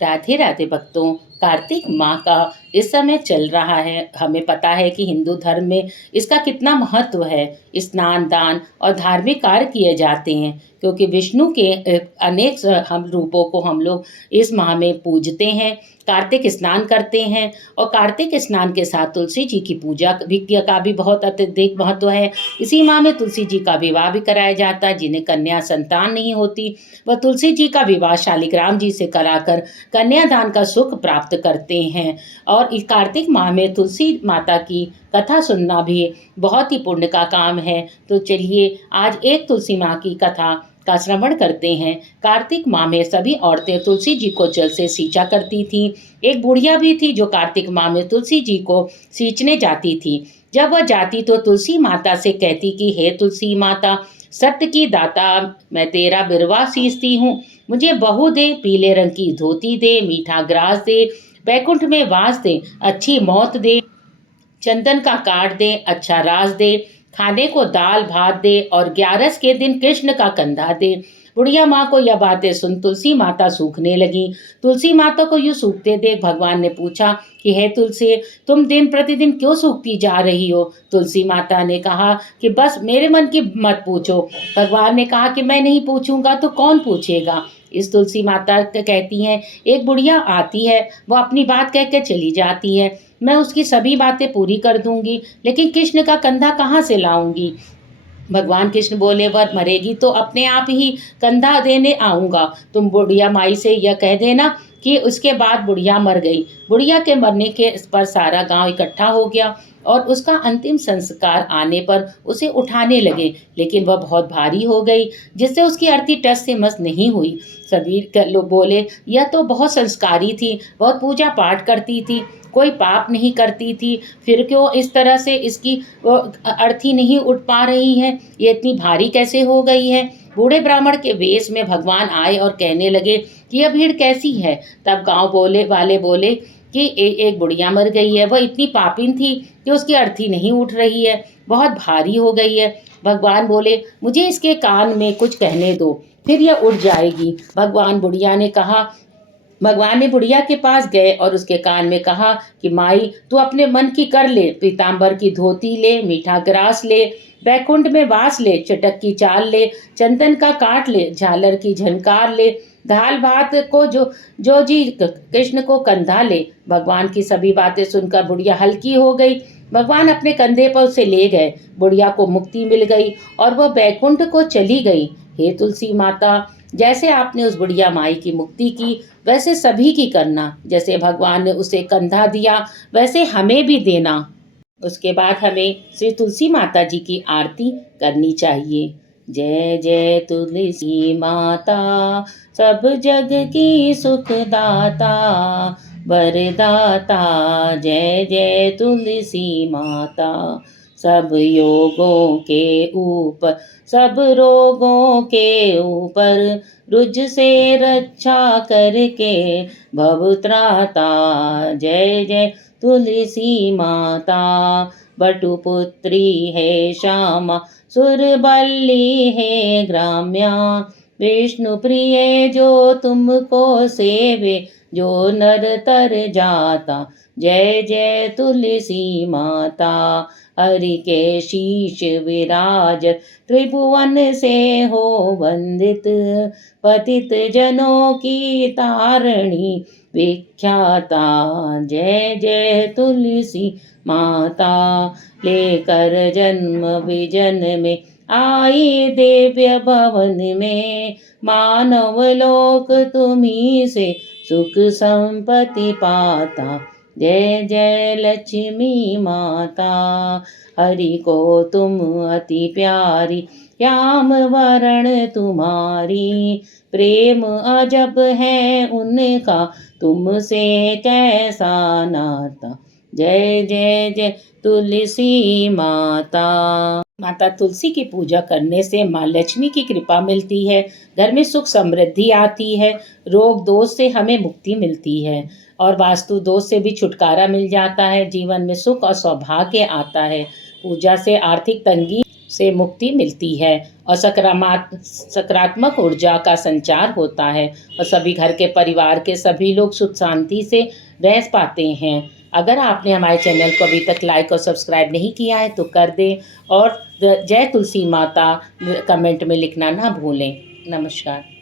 राधे राधे भक्तों। कार्तिक माह का इस समय चल रहा है। हमें पता है कि हिंदू धर्म में इसका कितना महत्व है। स्नान दान और धार्मिक कार्य किए जाते हैं क्योंकि विष्णु के अनेक हम रूपों को हम लोग इस माह में पूजते हैं। कार्तिक स्नान करते हैं और कार्तिक स्नान के साथ तुलसी जी की पूजा भी का भी बहुत अत्यधिक महत्व है। इसी माह में तुलसी जी का विवाह भी कराया जाता है। जिन्हें कन्या संतान नहीं होती वह तुलसी जी का विवाह शालिग्राम जी से कराकर कन्यादान का सुख प्राप्त करते हैं। और इस कार्तिक माह में तुलसी माता की कथा सुनना भी बहुत ही पुण्य का काम है। तो चलिए आज एक तुलसी माँ की कथा का श्रवण करते हैं। कार्तिक माह में सभी औरतें तुलसी जी को जल से सींचा करती थीं। एक बुढ़िया भी थी जो कार्तिक माह में तुलसी जी को सींचने जाती थी। जब वह जाती तो तुलसी माता से कहती कि हे तुलसी माता, सत्य की दाता, मैं तेरा बिरवा सींचती हूँ। मुझे बहू दे, पीले रंग की धोती दे, मीठा ग्रास दे, बैकुंठ में वास दे, अच्छी मौत दे, चंदन का काट दे, अच्छा रास दे, खाने को दाल भात दे और 11 के दिन कृष्ण का कंधा दे। बुढ़िया माँ को यह बातें सुन तुलसी माता सूखने लगी। तुलसी माता को यूं सूखते देख भगवान ने पूछा कि हे तुलसी, तुम दिन प्रतिदिन क्यों सूखती जा रही हो। तुलसी माता ने कहा कि बस मेरे मन की मत पूछो। भगवान ने कहा कि मैं नहीं पूछूंगा तो कौन पूछेगा। इस तुलसी माता कहती हैं, एक बुढ़िया आती है, वो अपनी बात कह के चली जाती है, मैं उसकी सभी बातें पूरी कर दूंगी, लेकिन कृष्ण का कंधा कहाँ से लाऊंगी। भगवान कृष्ण बोले, वह मरेगी तो अपने आप ही कंधा देने आऊंगा। तुम बुढ़िया माई से यह कह देना कि उसके बाद बुढ़िया मर गई। बुढ़िया के मरने के पर सारा गांव इकट्ठा हो गया और उसका अंतिम संस्कार आने पर उसे उठाने लगे, लेकिन वह बहुत भारी हो गई जिससे उसकी अर्थी टस से मस नहीं हुई। सभी लोग बोले, यह तो बहुत संस्कारी थी, बहुत पूजा पाठ करती थी, कोई पाप नहीं करती थी, फिर क्यों इस तरह से इसकी अर्थी नहीं उठ पा रही है, ये इतनी भारी कैसे हो गई है। बूढ़े ब्राह्मण के वेश में भगवान आए और कहने लगे कि यह भीड़ कैसी है। तब गांव बोले वाले बोले कि एक बुढ़िया मर गई है, वह इतनी पापिन थी कि उसकी अर्थी नहीं उठ रही है, बहुत भारी हो गई है। भगवान बोले, मुझे इसके कान में कुछ कहने दो, फिर यह उठ जाएगी। भगवान ने बुढ़िया के पास गए और उसके कान में कहा कि माई, तू अपने मन की कर ले, पीताम्बर की धोती ले, मीठा ग्रास ले, बैकुंठ में वास ले, चटक की चाल ले, चंदन का काट ले, झालर की झनकार ले, दाल भात को जो जो जी कृष्ण को कंधा ले। भगवान की सभी बातें सुनकर बुढ़िया हल्की हो गई। भगवान अपने कंधे पर उसे ले गए। बुढ़िया को मुक्ति मिल गई और वह बैकुंठ को चली गई। हे तुलसी माता, जैसे आपने उस बुढ़िया माई की मुक्ति की वैसे सभी की करना। जैसे भगवान ने उसे कंधा दिया वैसे हमें भी देना। उसके बाद हमें श्री तुलसी माता जी की आरती करनी चाहिए। जय जय तुलसी माता, सब जग की सुखदाता, वरदाता। जय जय तुलसी माता, सब योगों के ऊपर, सब रोगों के ऊपर, रुज से रक्षा करके भव त्राता। जय जय तुलसी माता, बटुपुत्री है श्यामा, सुरबल्ली है ग्राम्या, विष्णु प्रिय जो तुमको सेवे, जो नर तर जाता। जय जय तुलसी माता, हरि के शीश विराज, त्रिभुवन से हो वंदित, पतित जनों की तारणी विख्याता। जय जय तुलसी माता, लेकर जन्म विजन में आई दिव्य भवन में, मानव लोक तुम्ही से सुख संपत्ति पाता। जय जय लक्ष्मी माता, हरि को तुम अति प्यारी, श्याम वरण तुम्हारी, प्रेम अजब है उनका, तुमसे कैसा नाता। जय जय जय तुलसी माता। माता तुलसी की पूजा करने से माँ लक्ष्मी की कृपा मिलती है, घर में सुख समृद्धि आती है, रोग दोष से हमें मुक्ति मिलती है और वास्तु दोष से भी छुटकारा मिल जाता है, जीवन में सुख और सौभाग्य आता है। पूजा से आर्थिक तंगी से मुक्ति मिलती है और सकारात्मक ऊर्जा का संचार होता है और सभी घर के परिवार के सभी लोग सुख शांति से रह पाते हैं। अगर आपने हमारे चैनल को अभी तक लाइक और सब्सक्राइब नहीं किया है तो कर दें और जय तुलसी माता कमेंट में लिखना ना भूलें। नमस्कार।